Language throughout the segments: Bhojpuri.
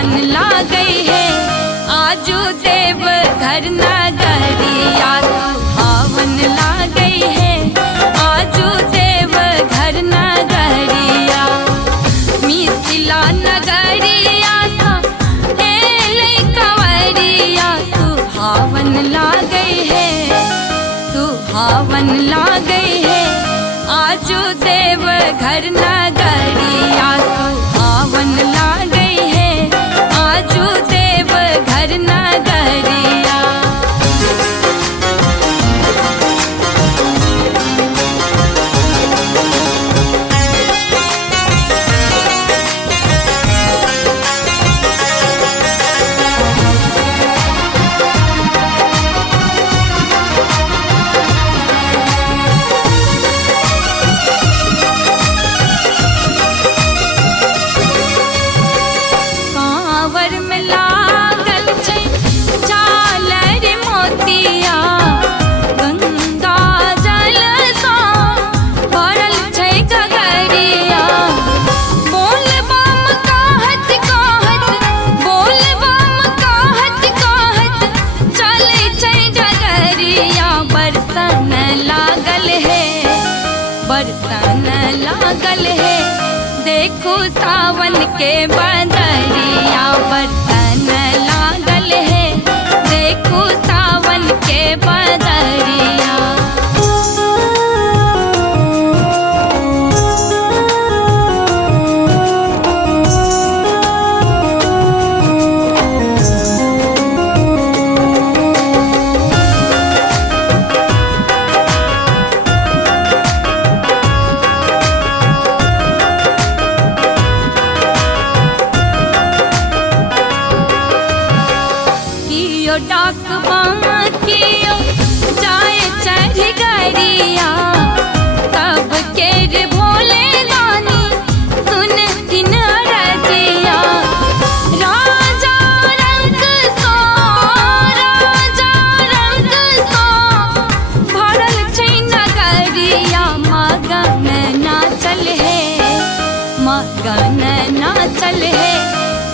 सुहावन लागे है आजू देव घर नगरिया सुहावन लागे है आजू देव घर नगरिया मिथिला नगरिया सा हेले कंवरिया सुहावन लागे है सुहावन लागे है आजू देव घर नगरिया सुहावन लागे है आजू देव घर नगरिया। बरसन लागल है देखो सावन के बदरिया बरसन लागल है देखो सावन के बदरिया। डाक बांकियो जाए चढ़ गरिया तब के रे भोले दानी सुन दिन रजिया राजा रंग सो भरल छै नगरिया मगन नाचल है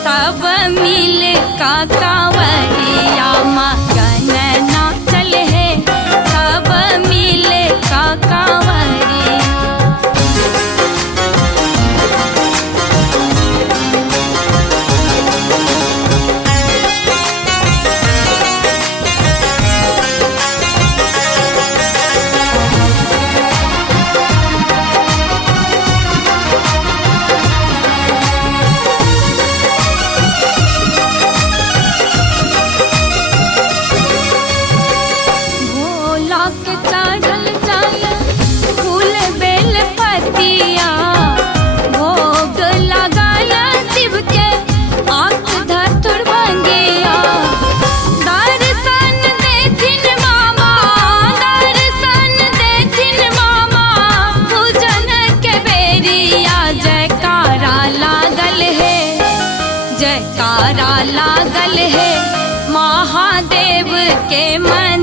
सब मिल का कांवरिया मगन नाचल है सब मिल का कांवरिया। जयकारा लागल है महादेव के मन